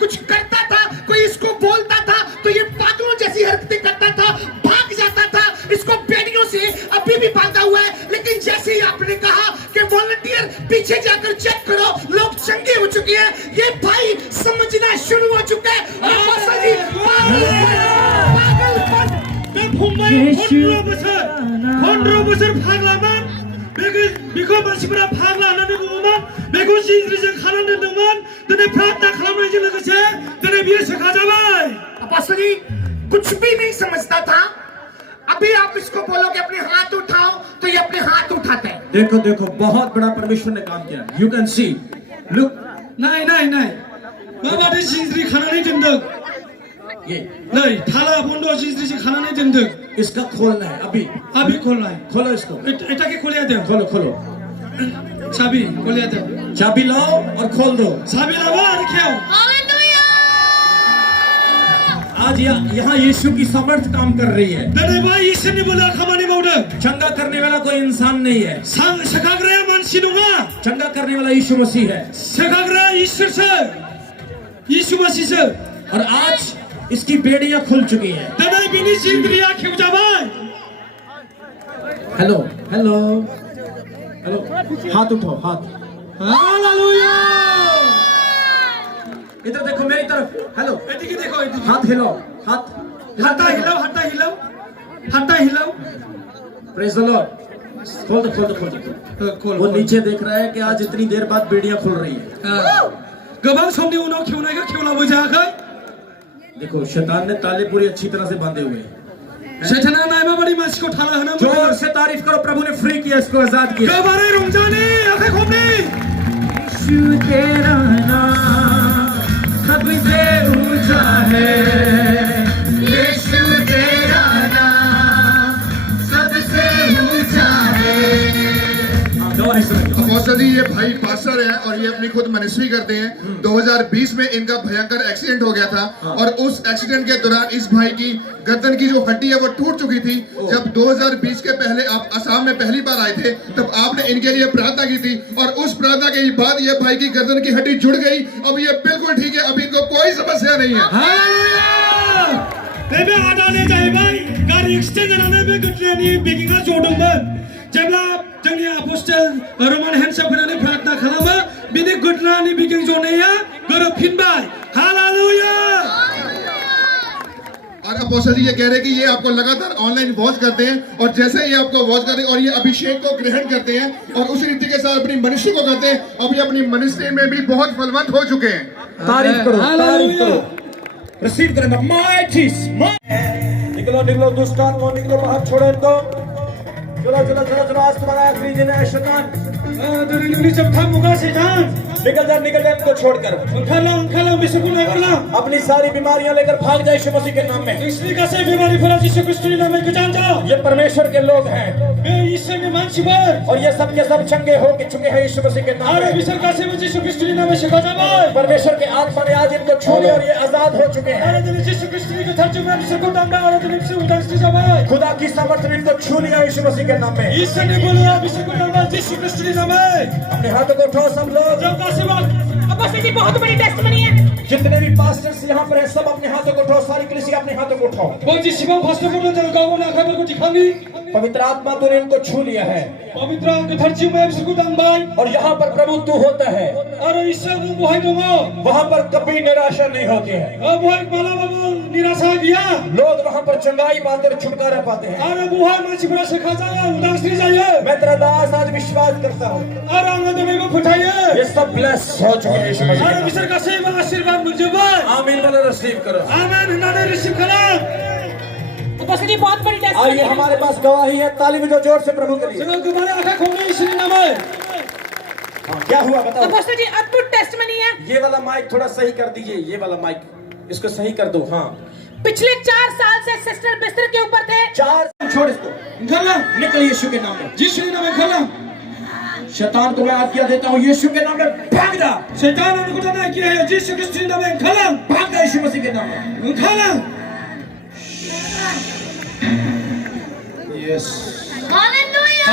कुछ करता था, कोई इसको बोलता था तो ये पागलों जैसी हरकतें करता था, भाग जाता था। इसको बेड़ियों से अभी भी बांधा हुआ है। लेकिन जैसे ही आपने कहा कि वॉलंटियर पीछे जाकर चेक करो, लोग चंगे हो चुके हैं, ये भाई समझना शुरू हो चुका है। बेखौ मानसिफोरा फाग्ला होननानै बुङोमोन, बेखौ जिंज्रिजों खानानै दोनदोंमोन, दिनै प्रार्थना खालामनायजों लोगोसे दिनै बियो सोखाजाबाय। अपोस्टल जी कुछ भी नहीं समझता था। अभी आप इसको बोलोगे अपने हाथ उठाओ तो ये अपने हाथ उठाते हैं। देखो देखो, बहुत बड़ा परमेश्वर ने काम किया। You can see, look. नाय नाय नाय, माबादि जिंज्रि खानानै दोनदों? ये नै थाला बन्द जिंज्रिजों खानानै दोनदों। इसका खोलना है अभी। अभी खोलना है। खोलो इसको। एटाके खोलिया दे। खोलो खोलो, चाबी खोलिया दे। चाबी लाओ और खोल दो। चाबी लाओ और खेओ। आज यहाँ यीशु की समर्थ काम कर रही है। दिनै बा इसोरनि बोला खामानि मावदों। चंगा करने वाला कोई इंसान नहीं है, सोखाग्राया मानसि नङा, चंगा करने वाला यीशु मसीह है। सोखाग्राया इसोरसो, यीशु मसीहसो। और आज इसकी बेड़ियां खुल चुकी हैं। दिनै बिनि जिंज्रिया खेवजाबाय। हेलो हेलो हेलो, हाथ उठाओ, हाथ। हालेलुया। इधर देखो, मेरी तरफ। हेलो, एटिके देखो, एटिके। हाथ हिलाओ, हाथ हाथा हिलाओ, हाथा हिलाओ, हाथा हिलाओ। Praise the Lord. खोल दो खोल दो खोल दो। खोल। वो नीचे देख रहा है कि आज इतनी देर बाद बेड़ियां खुल रही है। गोबां समनि उनाव खेवनायखौ खेवलाबो जायाखै। देखो, शैतान ने ताले पूरी अच्छी तरह से बांधे हुए हैं। शैताना नायमा बड़ी मानसिखौ थाला होना। जोर से तारीफ करो, प्रभु ने फ्री किया, इसको आजाद किया। गोबारै रंजानि आखाइ खबनि। यीशु तेरा नाम सबसे ऊंचा है। यीशु तेरा नाम सबसे ऊंचा है। अपोस्टल जी, ये भाई पास्टर है और ये अपनी खुद मिनिस्ट्री करते हैं। 2020 में इनका भयंकर एक्सीडेंट हो गया था और उस एक्सीडेंट के दौरान इस भाई की गर्दन की जो हड्डी है वो टूट चुकी थी। जब 2020 के पहले आप असम में पहली बार आए थे तब आपने इनके लिए प्रार्थना की थी और उस प्रार्थना के बाद ये भाई की गर्दन की हड्डी जुड़ गई। अब ये बिल्कुल ठीक है, अब इनको कोई समस्या नहीं है। हालेलुया। बेबे आदाने जाहैबाय गारि एक्सिडेन्ट जानानै बे गोथैनि बेगिङा जदोंमोन। जेब्ला जोंनि आपोस्टल रमान हेन्सआ फैनानै प्रार्थना खालामो, बिनि गोथैनि बेगिं जनाया गोरोबफिनबाय। हालेलुया। और अपोस्टल जी ये कह रहे हैं कि ये आपको लगातार ऑनलाइन वॉच करते हैं और जैसे ही आपको वॉच करते हैं और ये अभिषेक को ग्रहण करते हैं और उसी रीति के साथ अपनी मिनिस्ट्री को करते हैं। अब ये अपनी मिनिस्ट्री में भी बहुत फलवंत हो चुके हैं। तारीफ करो, तारीफ करो। रिसीव करेंगे माइटी। निकलो निकलो दुष्ट आत्मा, निकलो बाहर, छोड़ो इनको। चलो चलो चलो चलो, आज तुम्हारा आखिरी दिन है शैतान। निकल जा इनको छोड़कर। अपनी सारी बीमारियां लेकर भाग जाए यीशु मसीह के नाम में। ये परमेश्वर के लोग हैं और ये सब के सब चंगे हो चुके हैं यीशु मसीह के नाम में। परमेश्वर के आत्मा ने आज इनको छू लिया और ये आजाद हो चुके हैं। खुदा की सामर्थ्य ने इनको छू लिया यीशु मसीह के नाम में। अपने हाथों को उठाओ सब लोग। बहुत बड़ी टेस्टमनी है। जितने भी पास्टर्स यहाँ पर हैं सब अपने हाथों को उठाओ, सारी कलीसिया अपने हाथों को उठाओ। पवित्र आत्मा तूने इनको छू लिया है और यहाँ पर प्रभु तू होता है। वहाँ पर कभी निराशा नहीं होती है। लोग वहाँ पर चंगाई पाते और छुटकारा पाते हैं। मैं तेरा दास आज विश्वास करता हूँ ये सब ब्लेस हो चुके हैं यीशु मसीह। आमीन बोलो, रिसीव करो। बहुत बड़ी टेस्टमनी आइए, हमारे पास गवाही है, ताली बजाओ जोर से प्रभु के लिए। क्या हुआ बताओ। अपोस्टल जी अद्भुत टेस्टमनी है। ये वाला माइक थोड़ा सही कर दीजिए, ये वाला माइक इसको सही कर दो। हाँ, पिछले 4 साल से सिस्टर बिस्तर के ऊपर थे। 4 छोड़ इसको, निकल यीशु के नाम में। यीशु के नाम में खोला। शैतान को मैं आज्ञा देता हूँ यीशु के नाम में भाग जा। शैतान ने ना किया है, यीशु के नाम में खोला। भाग जा यीशु मसीह के नाम में। खोला। Yes, hallelujah.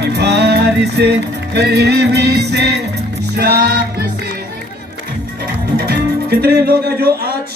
बीमारी से, गरीबी से, श्राप से, कितने लोग हैं जो आज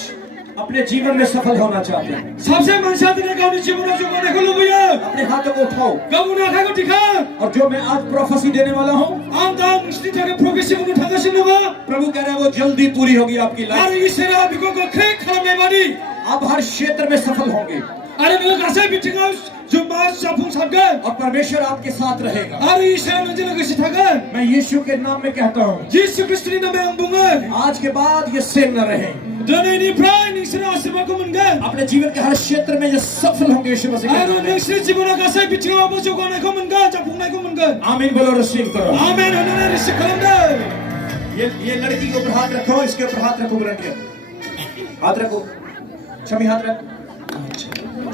अपने जीवन में सफल होना चाहते हैं? सबसे मानसातिने गाउनी जीवना जौगानायखौ लुबैयो अपने हाथों को उठाओ गावनि आखाइखौ दिखा और जो मैं आज प्रोफेसी देने वाला हूँ, आं दा नोंसिनि थाखाय प्रफेसि बुंनो थांगासिनो दङ प्रभु कह रहे हैं वो जल्दी पूरी होगी आपकी आरो लाइफ। इसोरा बेखौ गोख्रै खालामनाय बादि आप हर क्षेत्र में सफल होंगे आरो नोङो गासै बिथिङाव जाफुंसारगोन और परमेश्वर आपके साथ रहेगा। आरो इसोरा नोंजों लोगोसे थागोन। मैं यीशु के नाम में कहता हूँ, जिसु ख्रीष्टनि नामै आं बुङो आज के बाद ये सेम न रहे। दिनैनिफ्राय नोंसोरो आशीर्वादखौ मोनगोन अपने जीवन के हर क्षेत्र में ये सफल होंगे यीशु मसीह के आरो नाम में। नोंसोरनि जिबनाव गासै बिथिङावबो जौगानायखौ मोनगोन जाफुंनायखौ मोनगोन आमीन बोलो, रिसीव करो। आमेन होननानै रिसिभ खालामदो। ये लड़की के ऊपर हाथ रखो, इसके ऊपर हाथ रखो, बुलंदिया हाथ रखो, छमी हाथ रख।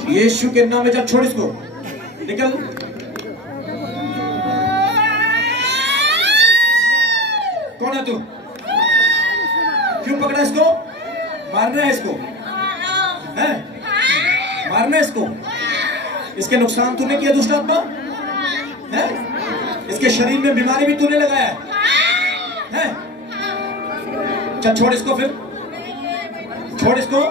यीशु के नाम में जा, छोड़ इसको, निकल। कौन है तू? क्यों पकड़ा इसको? मारना है इसको? है? मारना है इसको? इसके नुकसान तूने किया दुष्ट आत्मा? है? इसके शरीर में बीमारी भी तूने लगाया है? चल छोड़ इसको, फिर छोड़ इसको।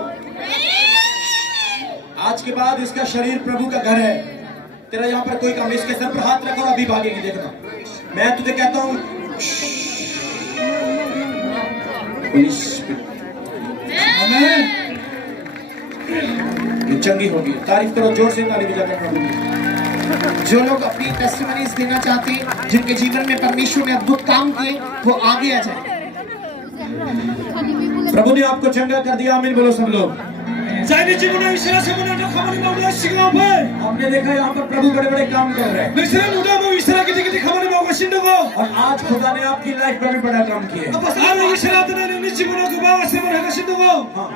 आज के बाद इसका शरीर प्रभु का घर है। तेरा यहाँ पर कोई काम, इसके सर पर हाथ रखो, अभी भागेगी, देखना। मैं तुझे कहता हूँ, ये चंगी होगी। तारीफ करो जोर से, ताली बजाकर प्रभु की। जो लोग अपनी टेस्टिमनीज देना चाहते हैं, जिनके जीवन में परमेश्वर ने अद्भुत काम किए, वो आगे आ जाए। प्रभु ने आपको चंगा कर दिया। आमीन बोलो सब लोग। जायनि जिबनाव इसोरा सोमोनांथाव खामानि मावनाया सिगाङाव फै। आपने देखा यहाँ पर प्रभु बड़े बड़े काम कर रहे हैं नोंसोरो नुदों इसोरा गिदिर गिदिर खामानि मावगासिनो दङ और आज खुदा ने आपकी लाइफ में भी बड़ा काम किया है। आरो इसोरा दिनै नोंनि जिबनाव गोबां आशीर्वाद होगासिनो दङ। हाँ,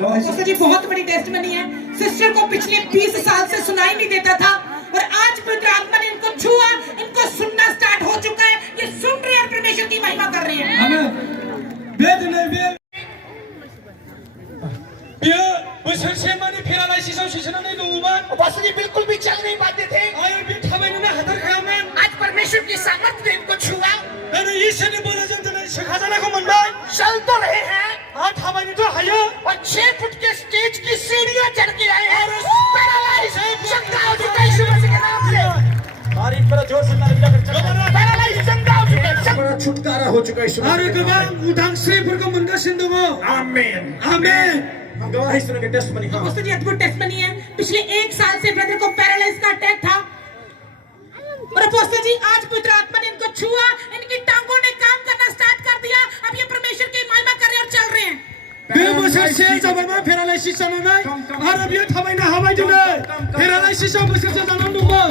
गवाही से। पास्टर जी बहुत बड़ी टेस्टमनी है। सिस्टर को पिछले 20 साल से सुनाई नहीं देता था और आज पवित्र आत्मा ने इनको छुआ, इनको सुनना स्टार्ट हो चुका है। ये सुन रहे हैं और परमेश्वर की महिमा कर रहे हैं। आमेन। बे दिनै बियो बोसोरसे मानि पेरालाइसिसआव सैसोनानै दङमोन। पास्टर जी बिल्कुल भी चल नहीं पाते थे। आरो बे थाबायनोनो हाथारखायामोन। आज परमेश्वर की सामर्थ्य ने इनको छुआ, दिनै इसोरनि बोलोजों दिनै सोखाजानायखौ मोनबाय। चल तो रहे हैं थाबायनोथ' हायो और 6 फुट के स्टेज की सीढ़ियां चढ़ के आए हैं। पैरालाइज चंगा हो चुका है यीशु मसीह के नाम से। तारीफ करो जोर से, ताली बजाकर। पैरालाइज चंगा हो चुका है। बड़ा छुटकारा हो चुका है यीशु आरो मसीह के गोबां नाम में। उदांस्रिफोरखौ मोनगासिनो दङ। आमीन। आमेन। हम गवाही सुनेंगे, टेस्टमनी। हाँ, पास्टर जी अद्भुत टेस्टमनी है। पिछले 1 साल से ब्रदर को पैरालाइज का अटैक था और पास्टर जी आज पवित्र आत्मा ने इनको छुआ, इनकी टांगों ने काम करना स्टार्ट कर दिया। अब ये परमेश्वर की महिमा कर रहे हैं और चल रहे हैं। बे बोसोरसे जाबायमा पेरालाइसिस जानानै आरो बियो थाबायनो हाबाय दिनै। पेरालाइसिसआव बोसोरसे जानानै दंमोन।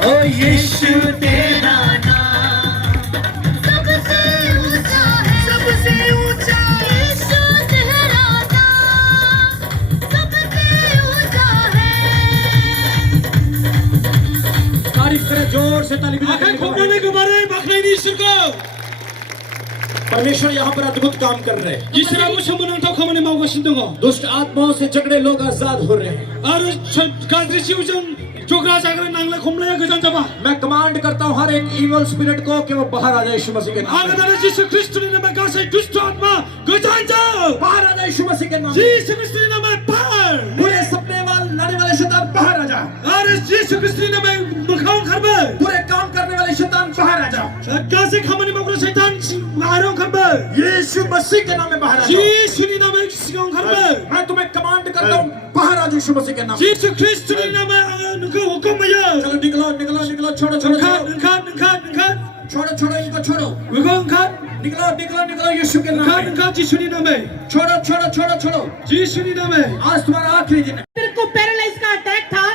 ओ यीशु तेरा सबसे ऊंचा है, सबसे ऊंचा यीशु तेरा नाम, सबसे ऊंचा है। तारीफ करे जोर से, ताली आखाइ बजाकर। खबनानै गोबारै बाख्नायनि इसोरखौ। परमेश्वर यहाँ पर अद्भुत काम कर रहे हैं। इसोराबो सोमोनांथाव खामानि मावगासिनो दङ। दुष्ट आत्माओं से झगड़े लोग आजाद हो रहे हैं। आरो गाज्रि जिउजों जग्रा जाग्रा नांलाय खमलाया गोजान जाबा। मैं कमांड करता हूँ हर एक इवल स्पिरिट को कि वो बाहर आ जाए यीशु मसीह के नाम आरो में। दाना जिसु ख्रीष्टनि नामै गासै दुष्ट आत्मा गोजान जाओ। बाहर आ जाए यीशु मसीह के नाम में। जिसु ख्रीष्टनि नामै बाहर। बुरे सपने वाले लड़ने वाले शैतान बाहर आ जा। आरो जिसु ख्रीष्टनि नामै मोखाङाव ओंखारबो। बुरे काम करने वाले शैतान बाहर आ जा। गासै खामानि मावग्रा सैतान बाहेरायाव ओंखारबो। यीशु मसीह के नाम में बाहर आ जा। जिसुनि नामै सिगाङाव ओंखारबो। मैं तुम्हें कमांड करता हूँ बाहर आ जाओ यीशु मसीह के नाम में। जिसु ख्रीष्टनि नामै आङो नोंखौ हुकुम होयो। चलो निकलो निकलो निकलो, छोड़ो छोड़ो ओंखार छोड़ो ओंखार ओंखार ओंखार। छोड़ो छोड़ो इनको छोड़ो। बेखौ ओंखार निकलो निकलो निकलो यीशु के नाम ओंखार में। ओंखार जिसुनि नामै। छोड़ो छोड़ो छोड़ो छोड़ो। जिसुनि नामै। आज तुम्हारा आखिरी दिन है। ब्रदर को पैरालाइज का अटैक था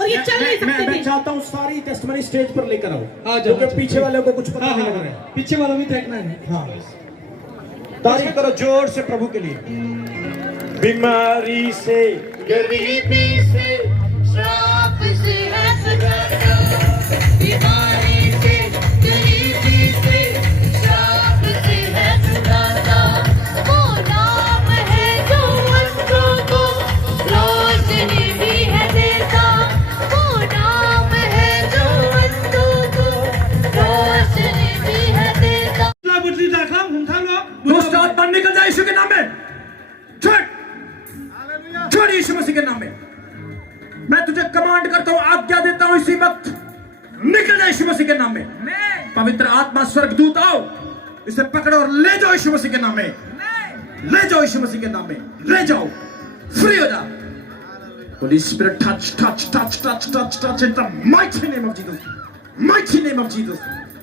और ये चल नहीं सकते मैं थे। चाहता हूँ सारी टेस्टमनी स्टेज पर लेकर आओ, आ जाओ। क्योंकि पीछे वाले को कुछ पता नहीं लग रहा है। पीछे वाला भी देखना है। हाँ, तारीफ करो जोर से प्रभु के लिए। बीमारी से, गरीबी से, श्राप से है छुटकारा। बीमारी से, गरीबी से, श्राप से है छुटकारा। वो नाम है जो अंधों को रोशनी भी है देता। वो नाम है जो अंधों को रोशनी भी है देता। बुद्धि दाखला हम था लो दुष्ट आत्मा निकल जाए यीशु के नाम में। छोड़ छोड़ यीशु मसीह के नाम में। मैं तुझे कमांड करता हूं, आज्ञा देता हूं इसी वक्त, निकल जाए यीशु मसीह के नाम में। पवित्र आत्मा स्वर्गदूत आओ, इसे पकड़ो और ले जाओ यीशु मसीह के नाम में। ले जाओ यीशु मसीह के नाम में, ले जाओ, फ्री हो जा। Holy Spirit, touch, touch, touch, touch, touch, touch in the mighty name of Jesus. Mighty name of Jesus.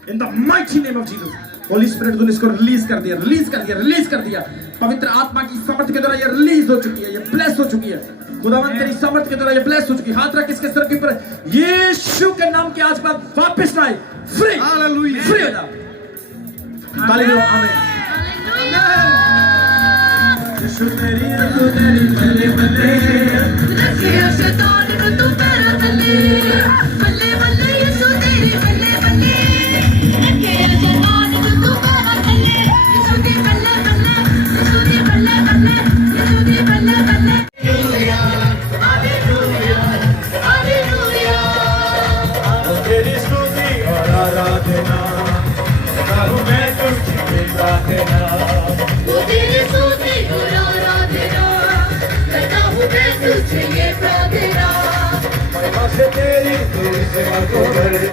In the mighty name of Jesus. Holy Spirit, तूने इसको रिलीज कर दिया, रिलीज कर दिया, रिलीज कर दिया। पवित्र आत्मा की सामर्थ्य के द्वारा ये रिलीज हो चुकी है, ये ब्लेस हो चुकी है। खुदावंद तेरी सामर्थ्य के द्वारा ये ब्लेस हो चुकी है। हाथ रख इसके सिर के ऊपर, यीशु के नाम के आज बाद वापस आए, फ्री, फ्री हो जा। हालेलुया, आमीन। यीशु तेरी बल्ले बल्ले रसिया शैतान को तू पैरा तले, बल्ले बल्ले यीशु तेरे बल्ले बल्ले, रसिया शैतान को तू पैरा तले, यीशु दी बल्ले बल्ले, यीशु दी बल्ले बल्ले, यीशु दी बल्ले बल्ले। Hallelujah, hallelujah, hallelujah. तेरी स्तुति और आराधना करूं मैं तुझे प्रार्थना। वो तेरी स्तुति और आराधना करता हूँ मैं तुझे ये प्रार्थना। महिमा से तेरी सेवा को